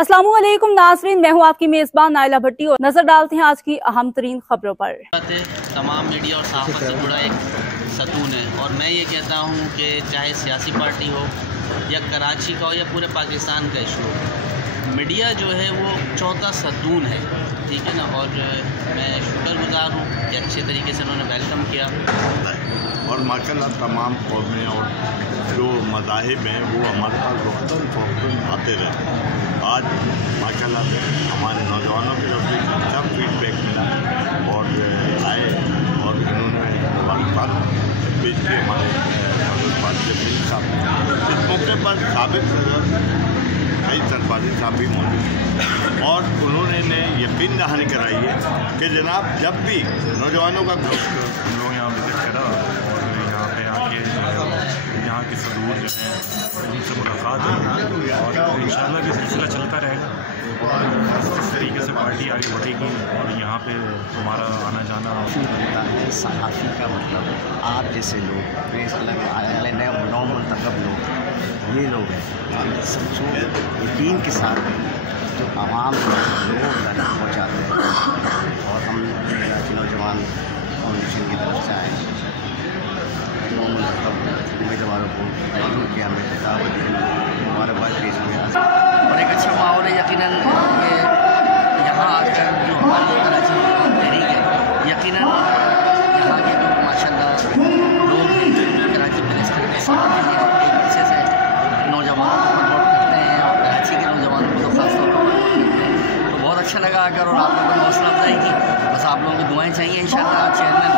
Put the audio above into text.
अस्सलामुअलैकुम नाज़रीन, मैं हूं आपकी मेज़बान नाइला भट्टी और नजर डालते हैं आज की अहम तरीन खबरों पर। तमाम मीडिया और सहाफ़त से जुड़ा एक सतून है और मैं ये कहता हूँ कि चाहे सियासी पार्टी हो या कराची का हो या पूरे पाकिस्तान का इशू हो, मीडिया जो है वो चौथा सतून है, ठीक है ना। और मैं शुक्रगुजार हूँ कि अच्छे तरीके से उन्होंने वेलकम किया और माशाल्लाह तमाम कौमें और जो मज़ाहिब हैं वो हमारे पास वक्तन आते रहते हैं। आज माशाल्लाह हमारे नौजवानों की तरफ से अच्छा फीडबैक मिला और आए और इन्होंने बात पेश की हमारे साहब। इस मौके पर साबिक सदर सरबाजी साहब भी मौजूद और उन्होंने यकीन दहानी कराई है कि जनाब जब भी नौजवानों का ग्रुप हम लोग यहाँ विजिट करा और यहाँ पे आके यहाँ के सदूर जो हैं उनसे मुलाकात हुई और इंशाल्लाह ये सिलसिला चलता रहेगा और इस तरीके से पार्टी आगे बढ़ेगी और यहाँ पे हमारा आना जाना बनता है। सहाफ़ी का मतलब आप जैसे लोग, प्रेस क्लब आने वाले नए नौमुंतखब लोग, ये लोग हैं जो सच्चों यकीन के साथ जो आवाम लोगों तक पहुँचाते हैं। और हम कराची नौजवान फाउंडेशन की तरफ से आए नौमुंतखब उम्मीदवारों को मौजूद किया, हमें किताब मुबारकबाद पेश किया और एक अच्छा माहौल है। यकीनन यहाँ आकर जो हमारी कराची तहरीक है, यकीनन यहाँ के जो माशाल्लाह लोग हैं कराची पुलिस के साथ एक अच्छे से नौजवानों को सपोर्ट करते हैं और कराची के नौजवानों को तो खासतौर पर सपोर्ट करते हैं। तो बहुत अच्छा लगा आकर और आप लोगों को हौसला अफजाई की। बस आप लोगों की दुआएं चाहिए इंशाल्लाह। चेयरमैन